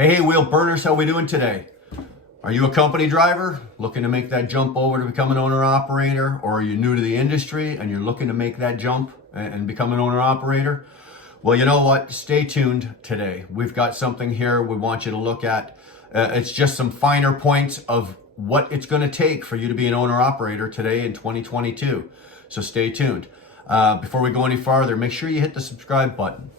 Hey, wheel burners, how we doing today? Are you a company driver looking to make that jump over to become an owner-operator? Or are you new to the industry and you're looking to make that jump and become an owner-operator? Well, you know what? Stay tuned today. We've got something here we want you to look at. It's just some finer points of what it's going to take for you to be an owner-operator today in 2022. So stay tuned. Before we go any farther, make sure you hit the subscribe button.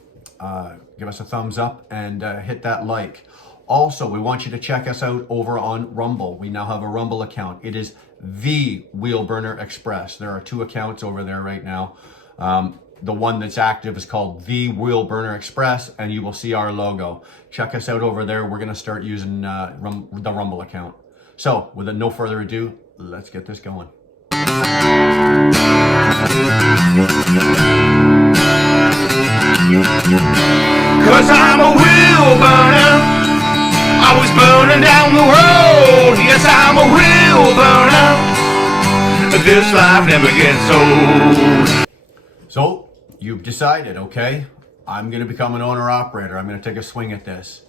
Give us a thumbs up and hit that like. Also, we want you to check us out over on Rumble. We now have a Rumble account. It is The Wheel Burner Express. There are two accounts over there right now. The one that's active is called The Wheel Burner Express, and you will see our logo. Check us out over there. We're going to start using the Rumble account. So, with no further ado, let's get this going. Cause I'm a wheel burner, always burning down the road. Yes, I'm a wheel burner, this life never gets old. So, you've decided, okay, I'm going to become an owner-operator. I'm going to take a swing at this.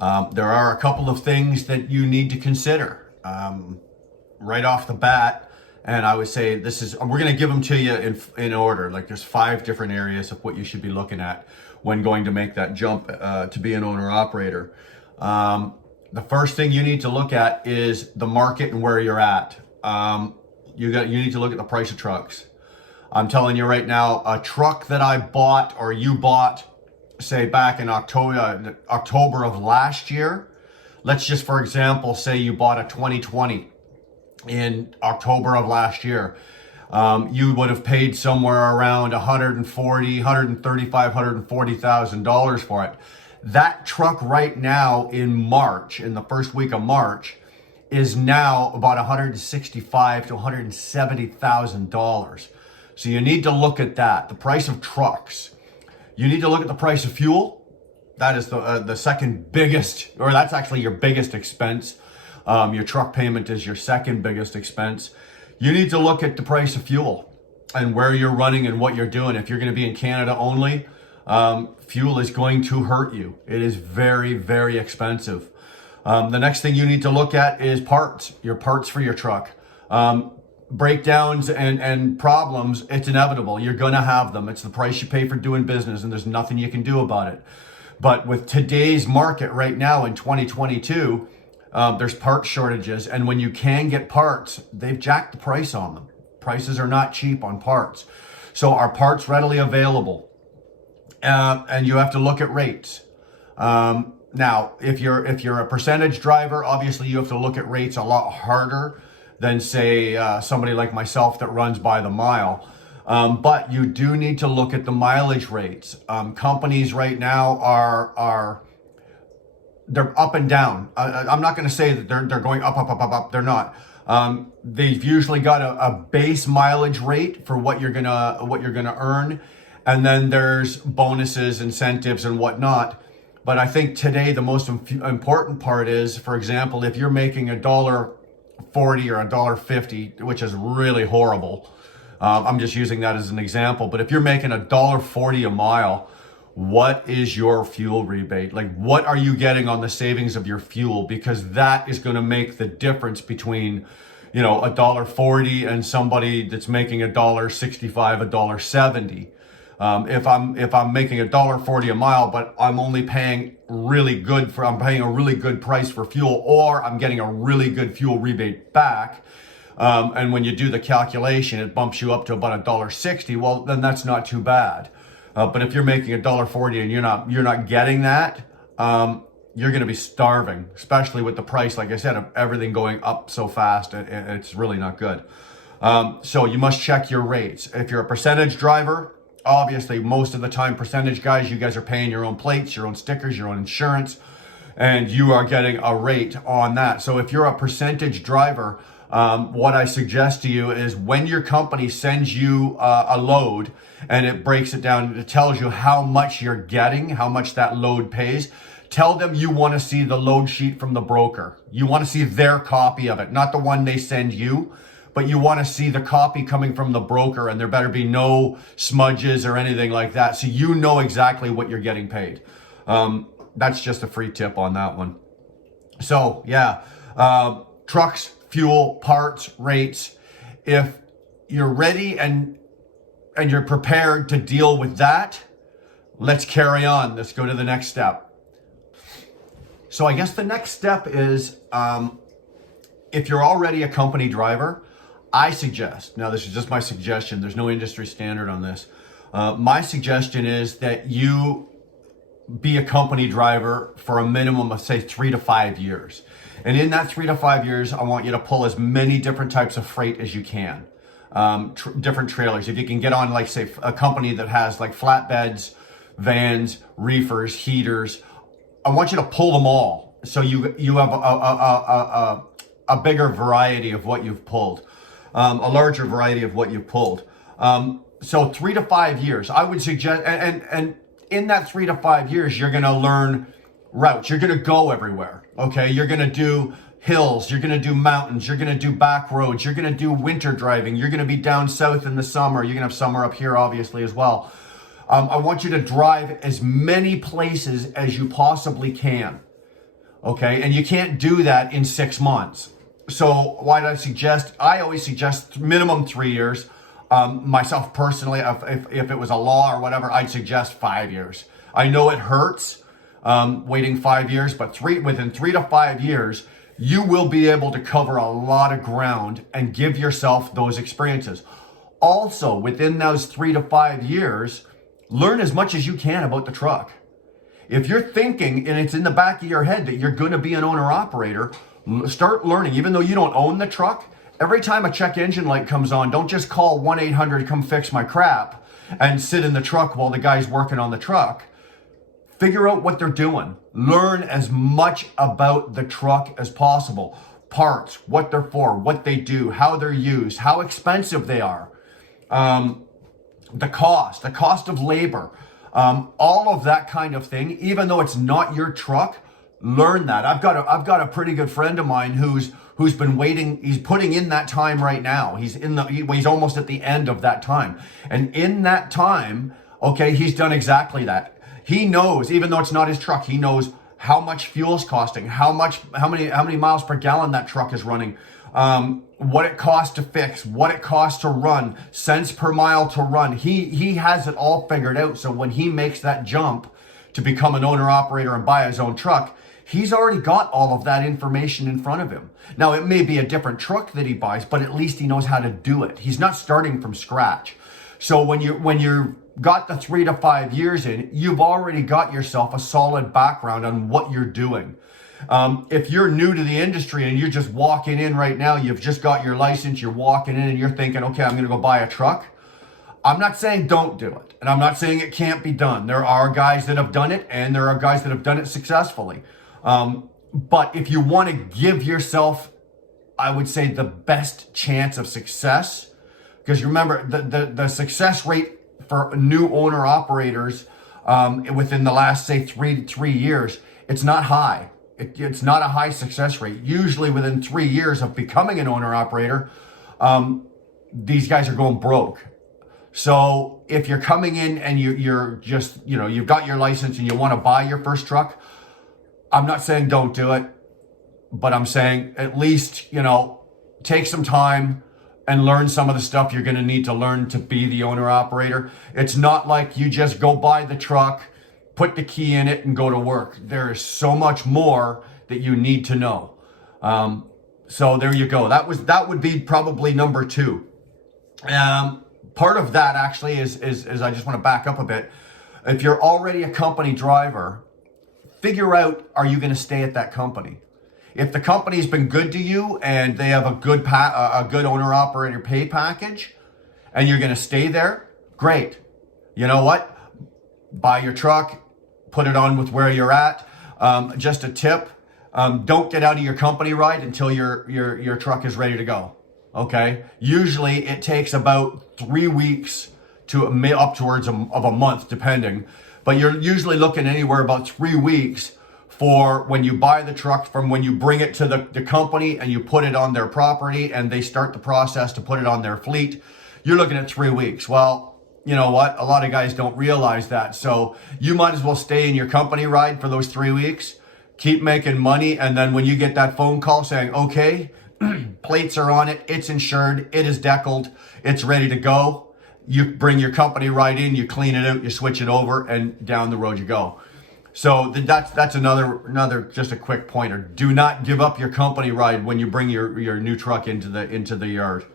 There are a couple of things that you need to consider right off the bat. And I would say we're going to give them to you in order. Like there's 5 different areas of what you should be looking at when going to make that jump to be an owner-operator. The first thing you need to look at is the market and where you're at. You need to look at the price of trucks. I'm telling you right now, a truck that I bought or you bought, say back in October of last year, let's just for example say you bought a 2020 in October of last year, you would have paid somewhere around $140,000 for it. That truck right now in March, in the first week of March, is now about $165,000 to $170,000. So you need to look at that, the price of trucks. You need to look at the price of fuel. That is the second biggest, or that's actually your biggest expense. Your truck payment is your second biggest expense. You need to look at the price of fuel and where you're running and what you're doing. If you're going to be in Canada only, fuel is going to hurt you. It is very, very expensive. The next thing you need to look at is parts, your parts for your truck. Breakdowns and problems, it's inevitable. You're going to have them. It's the price you pay for doing business, and there's nothing you can do about it. But with today's market right now in 2022, there's part shortages, and when you can get parts, they've jacked the price on them. Prices are not cheap on parts. So are parts readily available? And you have to look at rates. Now, if you're a percentage driver, obviously you have to look at rates a lot harder than say somebody like myself that runs by the mile. But you do need to look at the mileage rates. Companies right now they're up and down. I'm not going to say that they're going up. They're not. They've usually got a base mileage rate for what you're gonna earn, and then there's bonuses, incentives, and whatnot. But I think today the most important part is, for example, if you're making $1.40 or $1.50, which is really horrible. I'm just using that as an example. But if you're making $1.40 a mile, what is your fuel rebate? Like, what are you getting on the savings of your fuel? Because that is going to make the difference between, $1.40 and somebody that's making $1.65, $1.70. If I'm making $1.40 a mile, but I'm only paying I'm paying a really good price for fuel, or I'm getting a really good fuel rebate back. And when you do the calculation, it bumps you up to about $1.60. Well, then that's not too bad. But if you're making $1.40 and you're not getting that, you're going to be starving, especially with the price, like I said, of everything going up so fast. It's really not good. So you must check your rates. If you're a percentage driver, obviously most of the time percentage guys, you guys are paying your own plates, your own stickers, your own insurance, and you are getting a rate on that. So if you're a percentage driver, what I suggest to you is when your company sends you a load and it breaks it down, it tells you how much you're getting, how much that load pays. Tell them you want to see the load sheet from the broker. You want to see their copy of it, not the one they send you, but you want to see the copy coming from the broker, and there better be no smudges or anything like that. So you know exactly what you're getting paid. that's just a free tip on that one. So yeah, trucks, fuel, parts, rates. If you're ready and you're prepared to deal with that, let's carry on. Let's go to the next step. So I guess the next step is, if you're already a company driver, I suggest, now this is just my suggestion, there's no industry standard on this. My suggestion is that you be a company driver for a minimum of, say, 3 to 5 years. And in that 3 to 5 years, I want you to pull as many different types of freight as you can. Different trailers. If you can get on, like, say, a company that has like flatbeds, vans, reefers, heaters, I want you to pull them all. So you have a bigger variety of what you've pulled, a larger variety of what you've pulled. So 3 to 5 years, I would suggest, and in that 3 to 5 years, you're going to learn routes. You're going to go everywhere. Okay. You're going to do hills. You're going to do mountains. You're going to do back roads. You're going to do winter driving. You're going to be down south in the summer. You're going to have summer up here, obviously, as well. I want you to drive as many places as you possibly can. Okay. And you can't do that in 6 months. So why did I suggest? I always suggest minimum 3 years. Myself personally, if it was a law or whatever, I'd suggest 5 years. I know it hurts waiting 5 years, but within 3 to 5 years, you will be able to cover a lot of ground and give yourself those experiences. Also, within those 3 to 5 years, learn as much as you can about the truck. If you're thinking, and it's in the back of your head, that you're going to be an owner-operator, start learning. Even though you don't own the truck, every time a check engine light comes on, don't just call 1-800 come fix my crap and sit in the truck while the guy's working on the truck. Figure out what they're doing. Learn as much about the truck as possible. Parts, what they're for, what they do, how they're used, how expensive they are. The cost of labor, all of that kind of thing. Even though it's not your truck, learn that. I've got a pretty good friend of mine who's been waiting. He's putting in that time right now. He's almost at the end of that time, and in that time, okay, he's done exactly that. He knows, even though it's not his truck, he knows how much fuel's costing, how many miles per gallon that truck is running. What it costs to fix, what it costs to run, cents per mile to run. He has it all figured out. So when he makes that jump to become an owner operator and buy his own truck, he's already got all of that information in front of him. Now, it may be a different truck that he buys, but at least he knows how to do it. He's not starting from scratch. So when you're got the 3 to 5 years in, you've already got yourself a solid background on what you're doing. If you're new to the industry and you're just walking in right now, you've just got your license, you're walking in and you're thinking, okay, I'm going to go buy a truck. I'm not saying don't do it. And I'm not saying it can't be done. There are guys that have done it and there are guys that have done it successfully. But if you want to give yourself, I would say, the best chance of success, because remember, the success rate for new owner operators within the last, say, 3 years, it's not high. It's not a high success rate. Usually within 3 years of becoming an owner operator, these guys are going broke. So if you're coming in and you're just, you've got your license and you want to buy your first truck, I'm not saying don't do it, but I'm saying at least, take some time and learn some of the stuff you're going to need to learn to be the owner operator. It's not like you just go buy the truck, put the key in it and go to work. There is so much more that you need to know. So there you go. That would be probably number 2. Part of that actually is I just want to back up a bit. If you're already a company driver, figure out, are you going to stay at that company? If the company's been good to you and they have a good owner operator pay package and you're going to stay there, great. You know what? Buy your truck, put it on with where you're at. Just a tip, don't get out of your company ride until your truck is ready to go. Okay? Usually it takes about 3 weeks to upwards of a month, depending. But you're usually looking anywhere about 3 weeks for when you buy the truck from when you bring it to the company and you put it on their property and they start the process to put it on their fleet. You're looking at 3 weeks. Well, you know what? A lot of guys don't realize that. So you might as well stay in your company ride for those 3 weeks, keep making money. And then when you get that phone call saying, okay, plates are on it, it's insured, it is deckled, it's ready to go, you bring your company ride in, you clean it out, you switch it over, and down the road you go. So that's another just a quick pointer. Do not give up your company ride when you bring your new truck into the yard.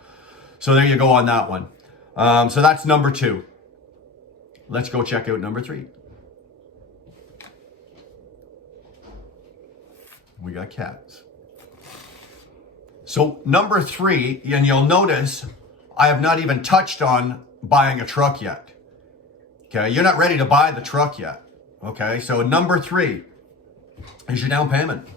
So there you go on that one. So that's number 2. Let's go check out number 3. We got cats. So number 3, and you'll notice I have not even touched on buying a truck yet. Okay, you're not ready to buy the truck yet. Okay, so number 3 is your down payment.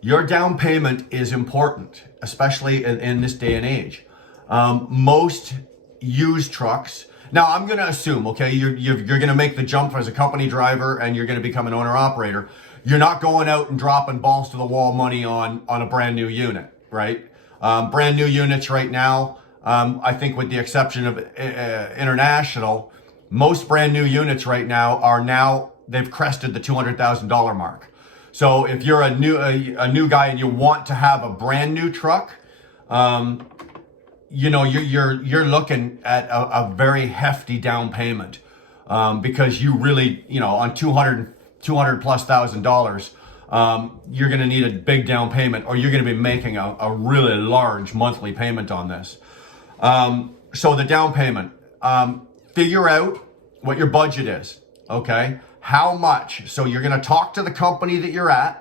Your down payment is important, especially in this day and age. Most used trucks. Now, I'm going to assume, okay, you're going to make the jump as a company driver and you're going to become an owner-operator. You're not going out and dropping balls to the wall money on a brand new unit, right? Brand new units right now, I think with the exception of international, most brand new units right now they've crested the $200,000 mark. So if you're a new guy and you want to have a brand new truck, you know, you're looking at a very hefty down payment, because you really, you know, on $200 plus $1,000, you're going to need a big down payment, or you're going to be making a really large monthly payment on this. So the down payment, figure out what your budget is. Okay, how much? So you're going to talk to the company that you're at,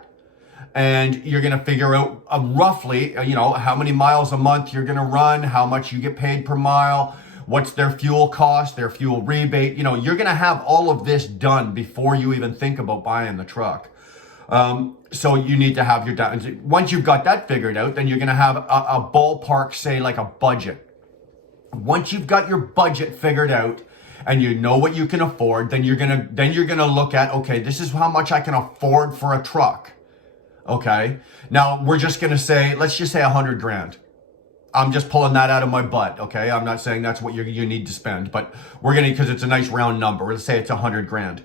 and you're going to figure out roughly, you know, how many miles a month you're going to run, how much you get paid per mile, what's their fuel cost, their fuel rebate. You know, you're going to have all of this done before you even think about buying the truck. So you need to have your down. Once you've got that figured out, then you're going to have a ballpark, say like a budget. Once you've got your budget figured out and you know what you can afford, then you're going to look at, okay, this is how much I can afford for a truck. Okay. Now we're just going to say, let's just say $100,000. I'm just pulling that out of my butt. Okay. I'm not saying that's what you need to spend, but we're going to, because it's a nice round number. Let's say it's $100,000.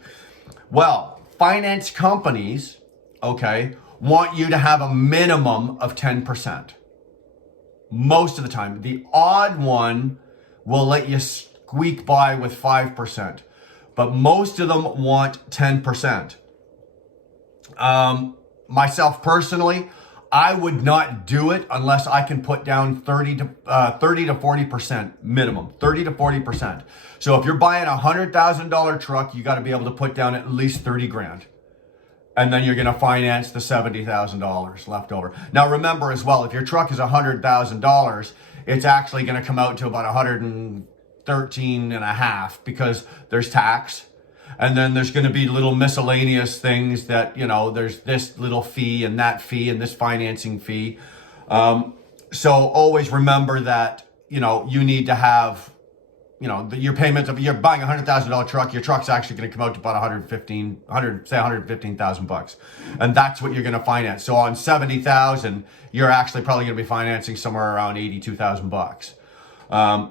Well, finance companies, okay, want you to have a minimum of 10%. Most of the time. The odd one will let you squeak by with 5%, but most of them want 10%. Myself personally, I would not do it unless I can put down 30 to 40% minimum, 30 to 40%. So if you're buying a $100,000 truck, you got to be able to put down at least 30 grand. And then you're going to finance the $70,000 left over. Now remember as well, if your truck is $100,000, it's actually going to come out to about 113 and a half, because there's tax. And then there's going to be little miscellaneous things that, you know, there's this little fee and that fee and this financing fee. So always remember that, you know, you need to have, you know, your payments. If you're buying a $100,000 truck, your truck's actually going to come out to about 115,000 bucks. And that's what you're going to finance. So on 70,000, you're actually probably going to be financing somewhere around 82,000 bucks.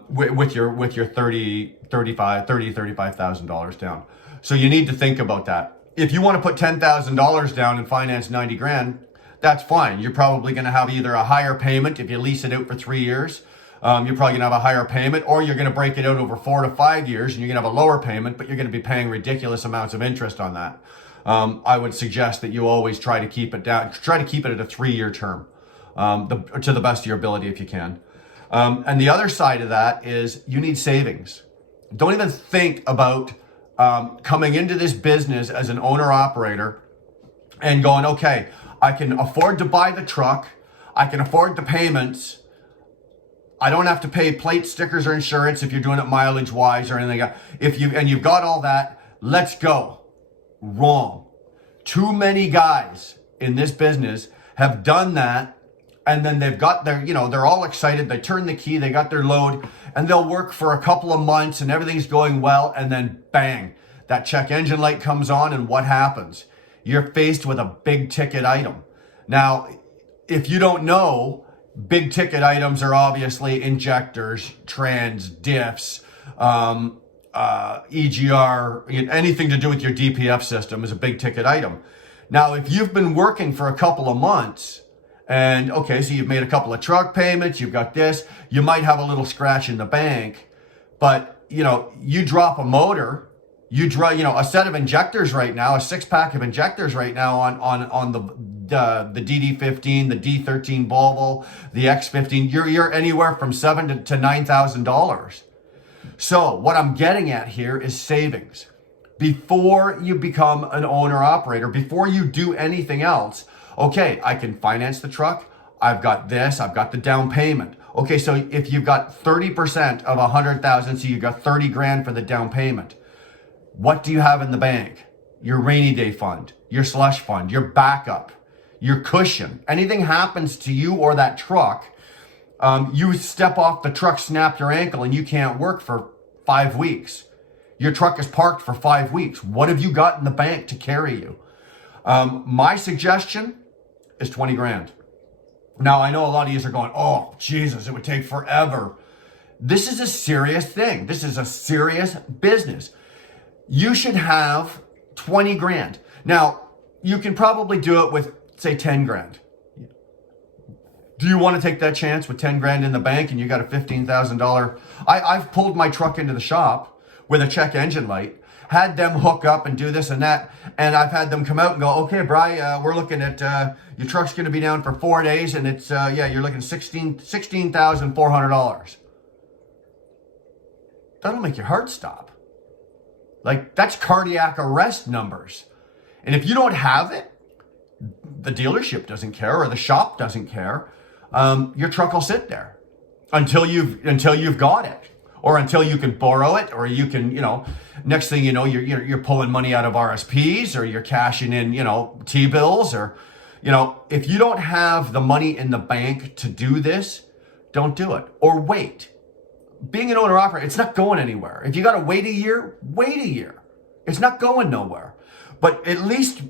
With your $35,000 down. So you need to think about that. If you want to put $10,000 down and finance 90 grand, that's fine. You're probably going to have either a higher payment if you lease it out for 3 years. You're probably going to have a higher payment, or you're going to break it out over 4 to 5 years and you're going to have a lower payment, but you're going to be paying ridiculous amounts of interest on that. I would suggest that you always try to keep it down. Try to keep it at a 3-year term, to the best of your ability if you can. And the other side of that is you need savings. Don't even think about coming into this business as an owner-operator and going, okay, I can afford to buy the truck, I can afford the payments, I don't have to pay plate, stickers, or insurance if you're doing it mileage-wise or anything. You've got all that, let's go. Wrong. Too many guys in this business have done that. And then they've got their, you know, they're all excited. They turn the key, they got their load, and they'll work for a couple of months and everything's going well. And then bang, that check engine light comes on, and what happens? You're faced with a big ticket item. Now, if you don't know, big ticket items are obviously injectors, trans, diffs, EGR, anything to do with your DPF system is a big ticket item. Now, if you've been working for a couple of months and okay, so you've made a couple of truck payments, you've got this, you might have a little scratch in the bank, but you drop a motor, a set of injectors right now, a 6-pack of injectors right now on the DD15, the D13 Volvo, the X15, you're anywhere from $7,000 to $9,000. So what I'm getting at here is savings. Before you become an owner operator, before you do anything else, okay, I can finance the truck. I've got this, I've got the down payment. Okay, so if you've got 30% of 100,000, so you've got 30 grand for the down payment. What do you have in the bank? Your rainy day fund, your slush fund, your backup, your cushion. Anything happens to you or that truck, you step off the truck, snap your ankle, and you can't work for 5 weeks. Your truck is parked for 5 weeks. What have you got in the bank to carry you? My suggestion is 20 grand. Now, I know a lot of you are going, oh, Jesus, it would take forever. This is a serious thing. This is a serious business. You should have 20 grand. Now, you can probably do it with, say, 10 grand. Do you want to take that chance with 10 grand in the bank and you got a $15,000? I've pulled my truck into the shop with a check engine light, had them hook up and do this and that, and I've had them come out and go, okay, Bri, we're looking at, your truck's going to be down for 4 days, and it's, you're looking $16,400. That'll make your heart stop. Like, that's cardiac arrest numbers. And if you don't have it, the dealership doesn't care or the shop doesn't care. Your truck will sit there until you've got it, or until you can borrow it, or you can, next thing you know, you're pulling money out of RSPs, or you're cashing in, T-bills, or, if you don't have the money in the bank to do this, don't do it, or wait. Being an owner operator, it's not going anywhere. If you got to wait a year, wait a year. It's not going nowhere. But at least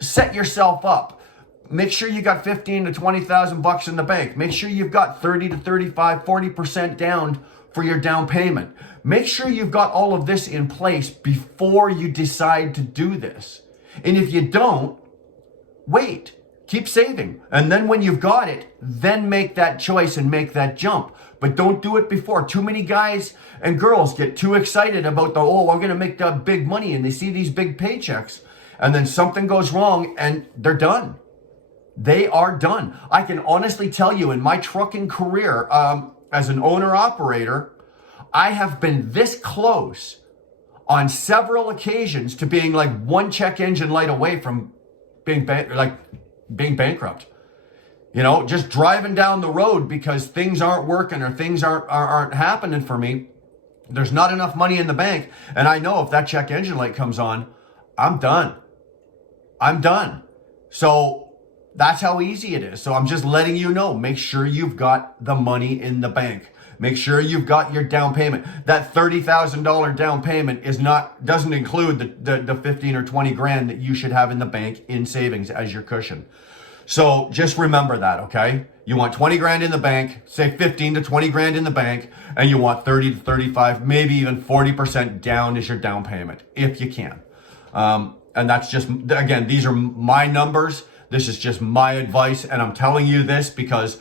set yourself up. Make sure you got 15 to 20,000 bucks in the bank. Make sure you've got 30 to 35, 40% down for your down payment. Make sure you've got all of this in place before you decide to do this. And if you don't, wait. Keep saving. And then when you've got it, then make that choice and make that jump. But don't do it before. Too many guys and girls get too excited about I'm going to make that big money, and they see these big paychecks, and then something goes wrong and they're done. They are done. I can honestly tell you, in my trucking career, as an owner operator, I have been this close on several occasions to being like one check engine light away from being bankrupt. Just driving down the road because things aren't working or things aren't happening for me. There's not enough money in the bank. And I know if that check engine light comes on, I'm done. So that's how easy it is. So I'm just letting you know, make sure you've got the money in the bank. Make sure you've got your down payment. That $30,000 down payment doesn't include the 15 or 20 grand that you should have in the bank in savings as your cushion. So just remember that, okay? You want 20 grand in the bank, say 15 to 20 grand in the bank, and you want 30 to 35, maybe even 40% down as your down payment, if you can. And that's just, again, these are my numbers. This is just my advice, and I'm telling you this because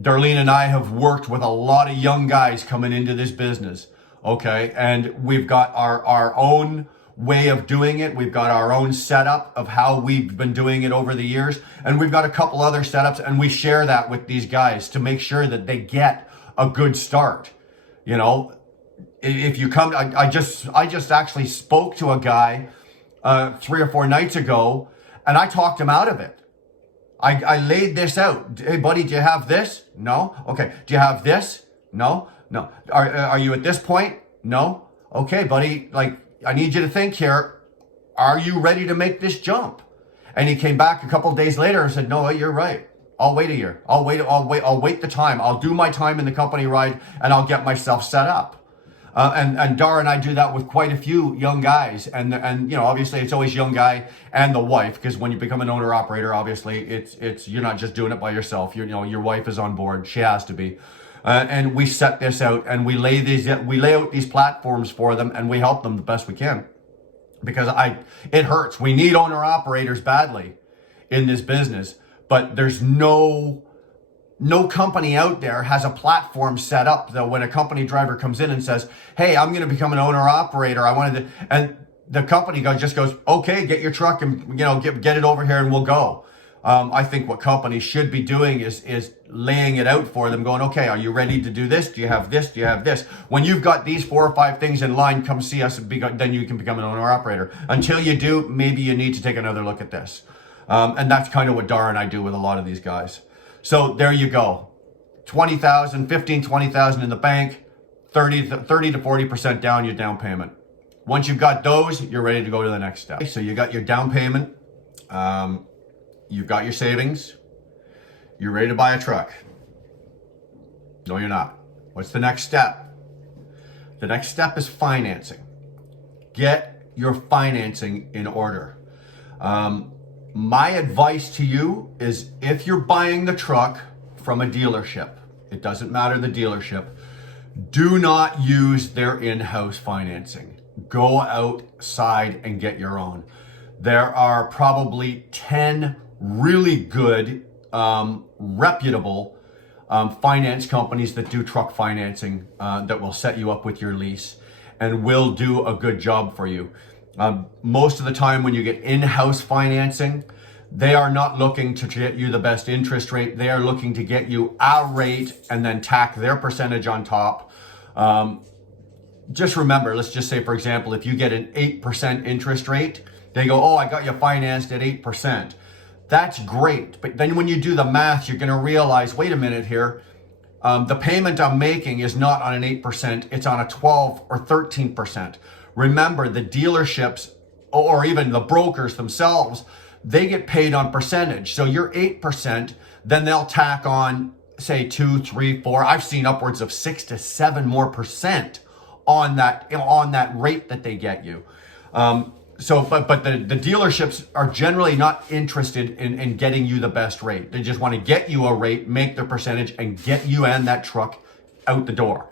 Darlene and I have worked with a lot of young guys coming into this business, okay? And we've got our own way of doing it. We've got our own setup of how we've been doing it over the years. And we've got a couple other setups, and we share that with these guys to make sure that they get a good start. If you come, I just actually spoke to a guy 3 or 4 nights ago, and I talked him out of it. I laid this out. Hey, buddy, do you have this? No. Okay. Do you have this? No. Are you at this point? No. Okay, buddy, I need you to think here. Are you ready to make this jump? And he came back a couple of days later and said, no, you're right. I'll wait a year. I'll wait the time. I'll do my time in the company ride, and I'll get myself set up. And Dar and I do that with quite a few young guys. And obviously it's always young guy and the wife, because when you become an owner operator, obviously it's you're not just doing it by yourself. Your wife is on board. She has to be. And we set this out, and we lay out these platforms for them, and we help them the best we can. Because it hurts. We need owner operators badly in this business, but there's no company out there has a platform set up that when a company driver comes in and says, "Hey, I'm going to become an owner operator. I wanted to," and the company just goes, "Okay, get your truck and get it over here and we'll go." I think what companies should be doing is laying it out for them, going, "Okay, are you ready to do this? Do you have this? Do you have this? When you've got these 4 or 5 things in line, come see us, and then you can become an owner operator. Until you do, maybe you need to take another look at this." And that's kind of what Dara and I do with a lot of these guys. So there you go. 20,000, 15, 20,000 in the bank, 30 to 40% down your down payment. Once you've got those, you're ready to go to the next step. So you got your down payment, you've got your savings, you're ready to buy a truck. No, you're not. What's the next step? The next step is financing. Get your financing in order. My advice to you is, if you're buying the truck from a dealership, it doesn't matter the dealership, do not use their in-house financing. Go outside and get your own. There are probably 10 really good, reputable finance companies that do truck financing that will set you up with your lease and will do a good job for you. Most of the time when you get in-house financing, they are not looking to get you the best interest rate. They are looking to get you a rate and then tack their percentage on top. Just remember, let's just say, for example, if you get an 8% interest rate, they go, "Oh, I got you financed at 8%. That's great. But then when you do the math, you're going to realize, wait a minute here. The payment I'm making is not on an 8%. It's on a 12 or 13%. Remember, the dealerships or even the brokers themselves, they get paid on percentage. So you're 8%, then they'll tack on, say, 2, 3, 4. I've seen upwards of 6 to 7 more percent on that rate that they get you. But the dealerships are generally not interested in getting you the best rate. They just want to get you a rate, make the percentage, and get you and that truck out the door.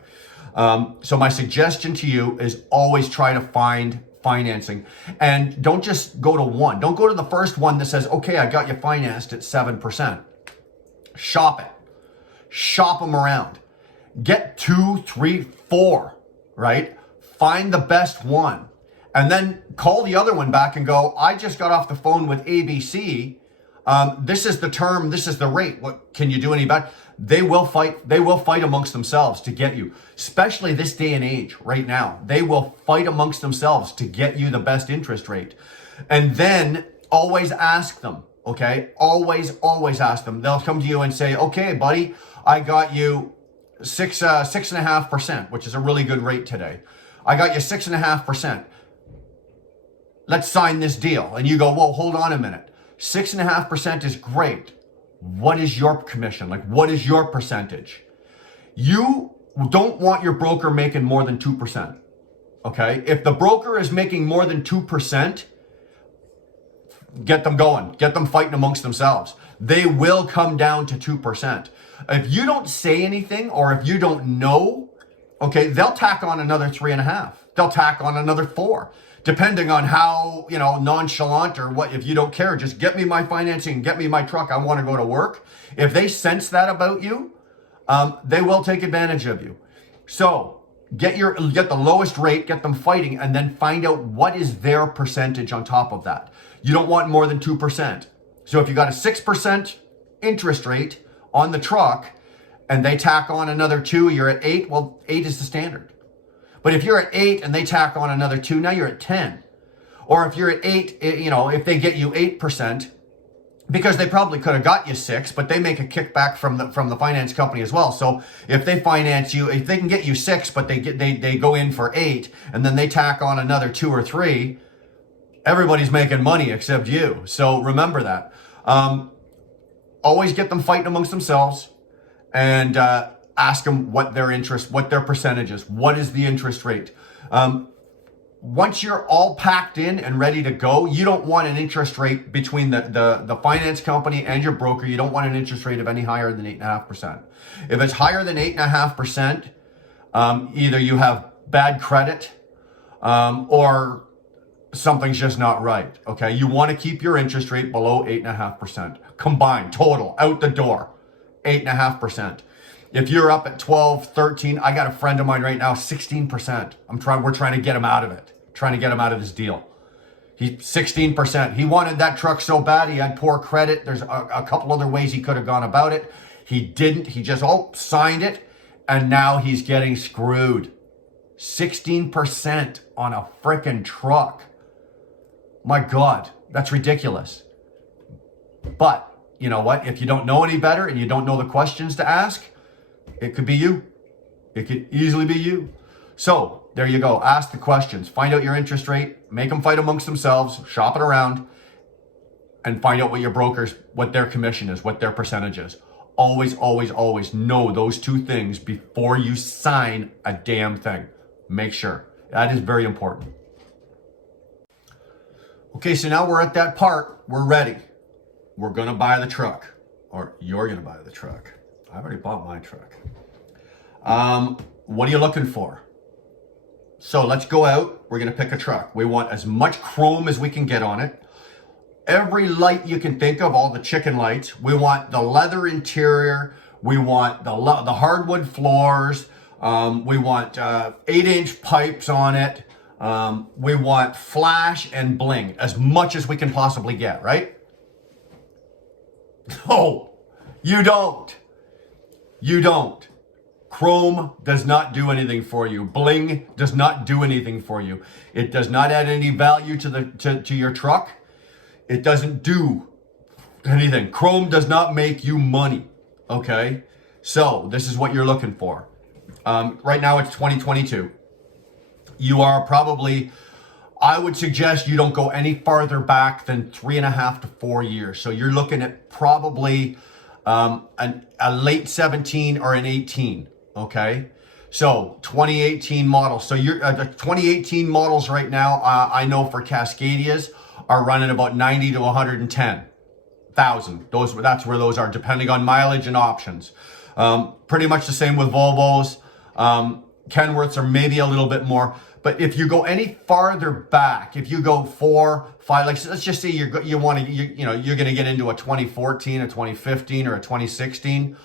So my suggestion to you is always try to find financing, and don't just go to one. Don't go to the first one that says, "Okay, I got you financed at 7%. Shop it. Shop them around. Get 2, 3, 4, right? Find the best one. And then call the other one back and go, "I just got off the phone with ABC. This is the term. This is the rate. What can you do any better?" They will fight. They will fight amongst themselves to get you, especially this day and age right now. They will fight amongst themselves to get you the best interest rate. And then always ask them, okay? Always ask them. They'll come to you and say, "Okay, buddy, I got you 6.5%, which is a really good rate today. I got you 6.5%. Let's sign this deal." And you go, "Whoa, hold on a minute. 6.5% is great. What is your commission? Like, what is your percentage?" You don't want your broker making more than 2%. Okay? If the broker is making more than 2%, get them going. Get them fighting amongst themselves. They will come down to 2%. If you don't say anything, or if you don't know, okay, they'll tack on another 3.5. They'll tack on another 4. Depending on how, nonchalant or what. If you don't care, just get me my financing, get me my truck, I want to go to work. If they sense that about you, they will take advantage of you. So get the lowest rate, get them fighting, and then find out what is their percentage on top of that. You don't want more than 2%. So if you got a 6% interest rate on the truck and they tack on another 2, you're at 8. Well, 8 is the standard. But if you're at 8 and they tack on another 2, now you're at 10. Or if you're at 8, if they get you 8%, because they probably could have got you 6, but they make a kickback from the finance company as well. So if they finance you, if they can get you 6, but they go in for 8, and then they tack on another 2 or 3, everybody's making money except you. So remember that. Always get them fighting amongst themselves, and ask them what their percentage is. What is the interest rate? once you're all packed in and ready to go, you don't want an interest rate between the finance company and your broker. You don't want an interest rate of any higher than 8.5%. If it's higher than 8.5%, either you have bad credit or something's just not right. Okay, you want to keep your interest rate below 8.5%. Combined, total, out the door, 8.5%. If you're up at 12, 13, I got a friend of mine right now, 16%. We're trying to get him out of it. Trying to get him out of this deal. He's 16%. He wanted that truck so bad. He had poor credit. There's a couple other ways he could have gone about it. He didn't. He just signed it, and now he's getting screwed. 16% on a frickin' truck. My God, that's ridiculous. But you know what? If you don't know any better and you don't know the questions to ask, it could be you. It could easily be you. So there you go. Ask the questions. Find out your interest rate. Make them fight amongst themselves. Shop it around. And find out what their commission is, what their percentage is. Always, always, always know those two things before you sign a damn thing. Make sure. That is very important. Okay, so now we're at that part. We're ready. We're going to buy the truck. Or you're going to buy the truck. I already bought my truck. What are you looking for? So let's go out. We're going to pick a truck. We want as much chrome as we can get on it. Every light you can think of, all the chicken lights. We want the leather interior. We want the hardwood floors. We want 8-inch pipes on it. We want flash and bling, as much as we can possibly get, right? No, you don't. You don't. Chrome does not do anything for you. Bling does not do anything for you. It does not add any value to your truck. It doesn't do anything. Chrome does not make you money. Okay? So this is what you're looking for. Right now it's 2022. You are probably, I would suggest you don't go any farther back than 3.5 to 4 years. So you're looking at probably a late 17 or an 18. Okay, so 2018 models. So you're the 2018 models right now. I know for Cascadias are running about 90 to 110,000. That's where those are, depending on mileage and options. Pretty much the same with Volvos. Kenworths are maybe a little bit more. But if you go any farther back, if you go 4, 5, like let's just say you're going to get into a 2014, a 2015, or a 2016.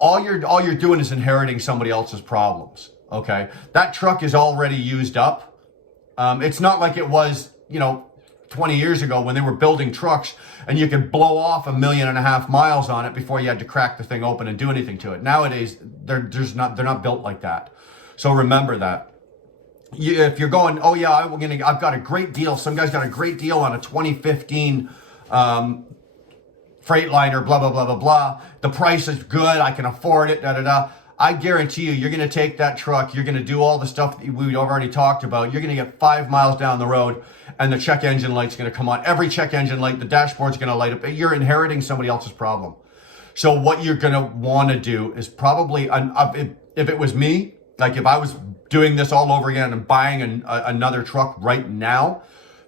All you're doing is inheriting somebody else's problems. Okay, that truck is already used up. It's not like it was 20 years ago when they were building trucks and you could blow off 1.5 million miles on it before you had to crack the thing open and do anything to it. Nowadays, they're not built like that. So remember that. If you're going, oh yeah, I've got a great deal. Some guy's got a great deal on a 2015 Freightliner, blah, blah, blah, blah, blah. The price is good. I can afford it, da, da, da. I guarantee you're going to take that truck. You're going to do all the stuff that we've already talked about. You're going to get 5 miles down the road and the check engine light's going to come on. Every check engine light, the dashboard's going to light up. You're inheriting somebody else's problem. So what you're going to want to do is probably, if it was me, like if I was doing this all over again and buying another truck right now,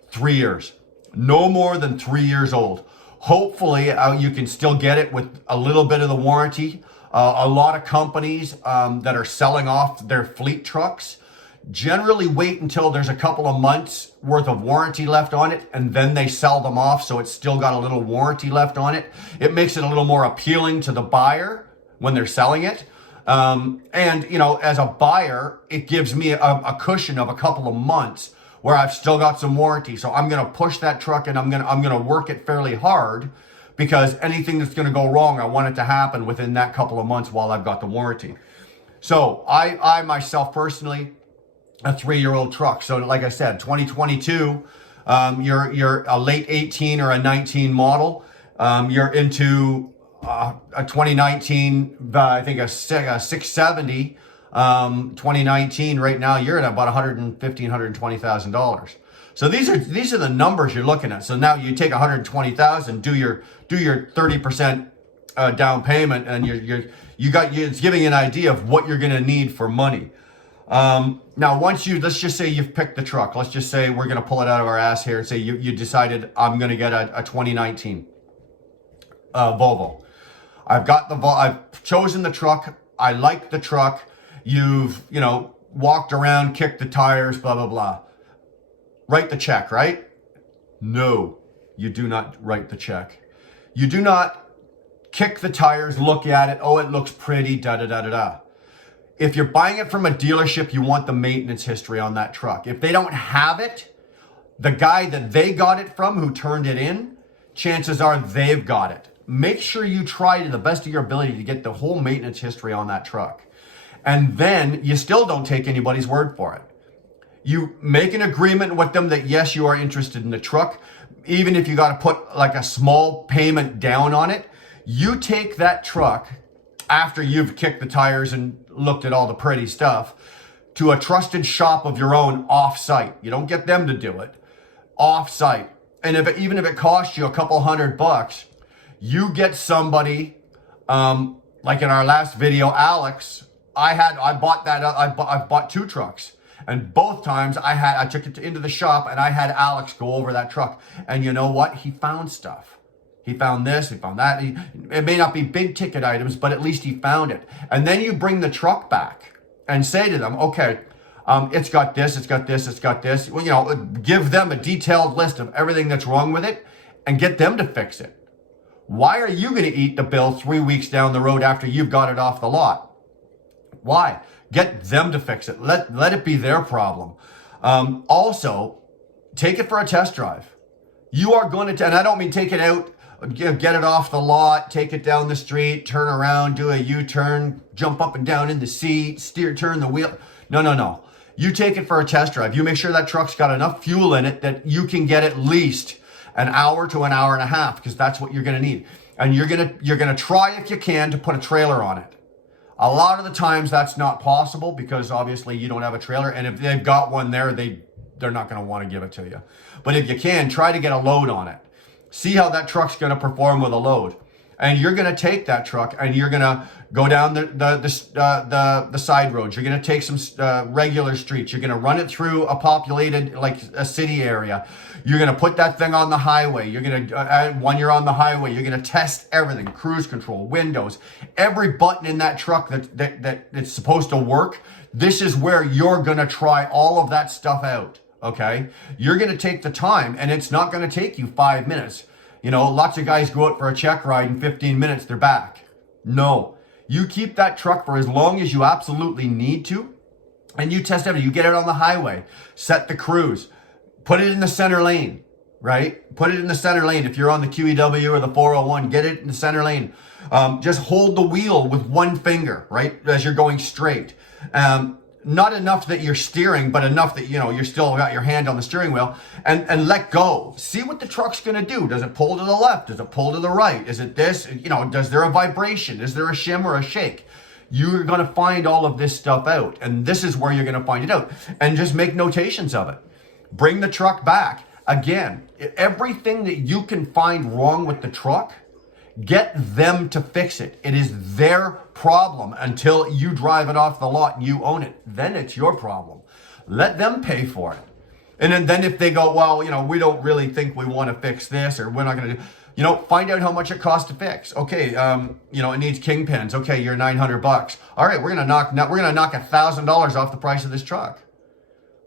3 years. No more than 3 years old. Hopefully, you can still get it with a little bit of the warranty. A lot of companies that are selling off their fleet trucks generally wait until there's a couple of months worth of warranty left on it, and then they sell them off so it's still got a little warranty left on it. It makes it a little more appealing to the buyer when they're selling it. And, as a buyer, it gives me a cushion of a couple of months where I've still got some warranty. So I'm going to push that truck and I'm going to work it fairly hard, because anything that's going to go wrong, I want it to happen within that couple of months while I've got the warranty. So I myself personally, a 3-year-old truck. So like I said, 2022, you're a late 18 or a 19 model. You're into a 2019, I think a 670. 2019 right now, you're at about $120,000. So these are the numbers you're looking at. So now you take 120,000, do your 30% down payment, and it's giving you an idea of what you're going to need for money. Now, let's just say you've picked the truck. Let's just say we're going to pull it out of our ass here and say you decided I'm going to get a 2019 Volvo. I've chosen the truck. I like the truck. You've, walked around, kicked the tires, blah, blah, blah. Write the check, right? No, you do not write the check. You do not kick the tires, look at it. Oh, it looks pretty, da, da, da, da, da. If you're buying it from a dealership, you want the maintenance history on that truck. If they don't have it, the guy that they got it from who turned it in, chances are they've got it. Make sure you try to the best of your ability to get the whole maintenance history on that truck. And then you still don't take anybody's word for it. You make an agreement with them that yes, you are interested in the truck. Even if you got to put like a small payment down on it, you take that truck after you've kicked the tires and looked at all the pretty stuff to a trusted shop of your own off-site. You don't get them to do it. Off-site. And even if it costs you a couple $100, you get somebody, like in our last video, Alex, I bought 2 trucks. And both times I took it into the shop and I had Alex go over that truck. And you know what? He found stuff. He found this, he found that. It may not be big ticket items, but at least he found it. And then you bring the truck back and say to them, okay, it's got this, it's got this, it's got this. Well, give them a detailed list of everything that's wrong with it and get them to fix it. Why are you going to eat the bill 3 weeks down the road after you've got it off the lot? Why? Get them to fix it. Let it be their problem. Also, take it for a test drive. You are going to, and I don't mean take it out, get it off the lot, take it down the street, turn around, do a U-turn, jump up and down in the seat, turn the wheel. No. You take it for a test drive. You make sure that truck's got enough fuel in it that you can get at least an hour to an hour and a half, because that's what you're going to need. And you're going to try, if you can, to put a trailer on it. A lot of the times that's not possible because obviously you don't have a trailer. And if they've got one there, they're not going to want to give it to you. But if you can, try to get a load on it. See how that truck's going to perform with a load. And you're going to take that truck and you're going to go down the side roads. You're going to take some regular streets. You're going to run it through a populated, like a city area. You're going to put that thing on the highway. You're going to, when you're on the highway, you're going to test everything, cruise control, windows, every button in that truck that it's supposed to work. This is where you're going to try all of that stuff out. Okay. You're going to take the time, and it's not going to take you 5 minutes. Lots of guys go out for a check ride in 15 minutes, they're back. No, you keep that truck for as long as you absolutely need to, and you test everything. You get it on the highway, set the cruise, put it in the center lane, right? Put it in the center lane. If you're on the QEW or the 401, get it in the center lane. Just hold the wheel with one finger, right? As you're going straight. Not enough that you're steering, but enough that, you're still got your hand on the steering wheel, and let go. See what the truck's going to do. Does it pull to the left? Does it pull to the right? Is it this? Does there a vibration? Is there a shim or a shake? You're going to find all of this stuff out, and this is where you're going to find it out, and just make notations of it. Bring the truck back. Again, everything that you can find wrong with the truck, get them to fix it. It is their problem until you drive it off the lot and you own it. Then it's your problem. Let them pay for it. And then if they go, well, we don't really think we want to fix this, or we're not going to do, find out how much it costs to fix. Okay, it needs kingpins. Okay, you're $900. All right, we're going to knock $1,000 off the price of this truck.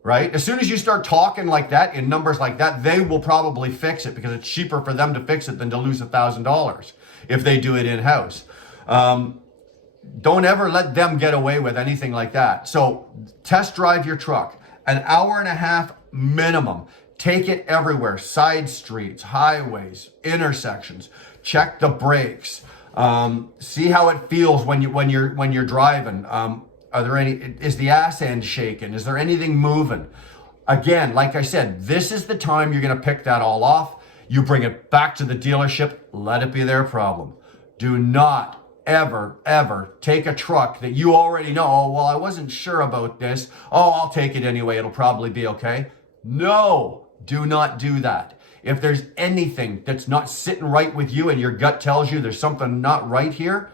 Right? As soon as you start talking like that, in numbers like that, they will probably fix it because it's cheaper for them to fix it than to lose $1,000 if they do it in-house. Don't ever let them get away with anything like that. So test drive your truck. An hour and a half minimum. Take it everywhere. Side streets, highways, intersections. Check the brakes. See how it feels when you're driving. Is the ass end shaking? Is there anything moving? Again, like I said, this is the time you're going to pick that all off. You bring it back to the dealership. Let it be their problem. Do not ever take a truck that you already know. Oh, well, I wasn't sure about this. Oh, I'll take it anyway. It'll probably be okay. No, do not do that. If there's anything that's not sitting right with you and your gut tells you there's something not right here,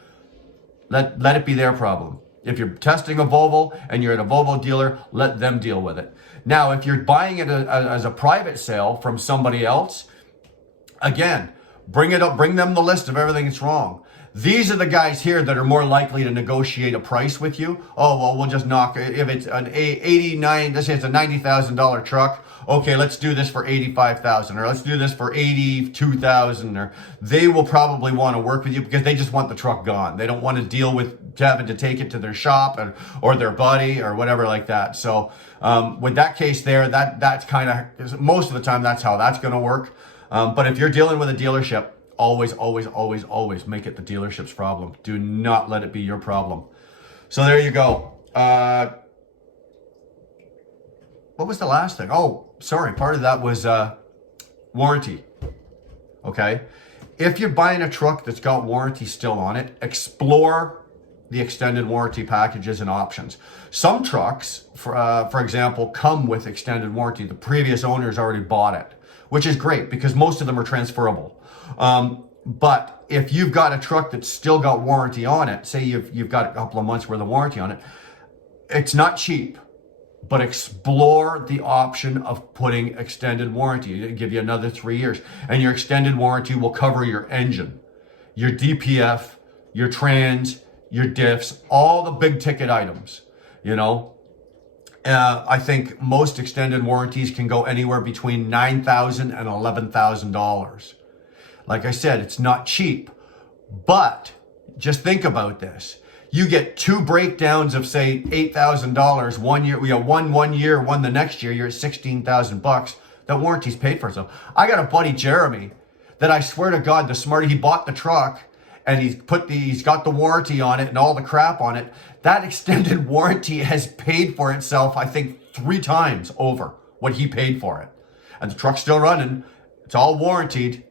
let it be their problem. If you're testing a Volvo and you're at a Volvo dealer, let them deal with it. Now, if you're buying it as a private sale from somebody else, again, bring it up, bring them the list of everything that's wrong. These are the guys here that are more likely to negotiate a price with you. Oh, well, we'll just knock it. If it's an 89, let's say it's a $90,000 truck. Okay, let's do this for 85,000, or let's do this for 82,000. Or they will probably want to work with you because they just want the truck gone. They don't want to deal with having to take it to their shop or their buddy or whatever like that. So with that case there, that's kind of, most of the time, that's how that's going to work. But if you're dealing with a dealership, always, always, always, always make it the dealership's problem. Do not let it be your problem. So there you go. What was the last thing? Oh, sorry. Part of that was warranty. Okay. If you're buying a truck that's got warranty still on it, explore the extended warranty packages and options. Some trucks, for example, come with extended warranty. The previous owners already bought it, which is great because most of them are transferable. But if you've got a truck that's still got warranty on it, say you've got a couple of months worth of warranty on it, it's not cheap, but explore the option of putting extended warranty. It'll give you another 3 years, and your extended warranty will cover your engine, your DPF, your trans, your diffs, all the big ticket items, you know. I think most extended warranties can go anywhere between $9,000 and $11,000. Like I said, it's not cheap, but just think about this. You get 2 breakdowns of say $8,000 1 year. We have one year, one the next year. You're at $16,000. That warranty's paid for itself. I got a buddy, Jeremy, that I swear to God, the smarty, he bought the truck and he's got the warranty on it and all the crap on it. That extended warranty has paid for itself, I think, 3 times over what he paid for it. And the truck's still running. It's all warranted.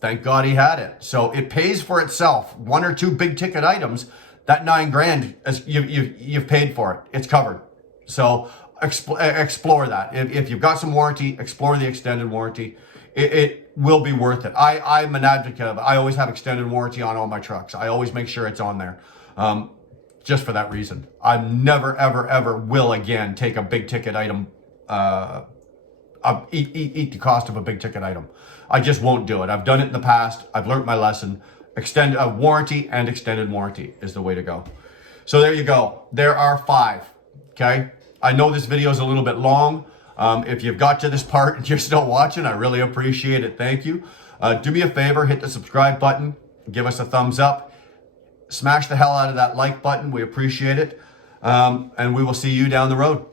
Thank God he had it. So it pays for itself. 1 or 2 big ticket items, that $9,000, you've paid for it. It's covered. So explore that. If you've got some warranty, explore the extended warranty. It will be worth it. I'm an advocate of it. I always have extended warranty on all my trucks. I always make sure it's on there. Just for that reason. I never, ever, ever will again take a big ticket item, eat the cost of a big ticket item. I just won't do it. I've done it in the past. I've learned my lesson. Extended warranty and extended warranty is the way to go. So there you go. There are 5. Okay. I know this video is a little bit long. If you've got to this part and you're still watching, I really appreciate it. Thank you. Do me a favor, hit the subscribe button, give us a thumbs up, smash the hell out of that like button. We appreciate it. And we will see you down the road.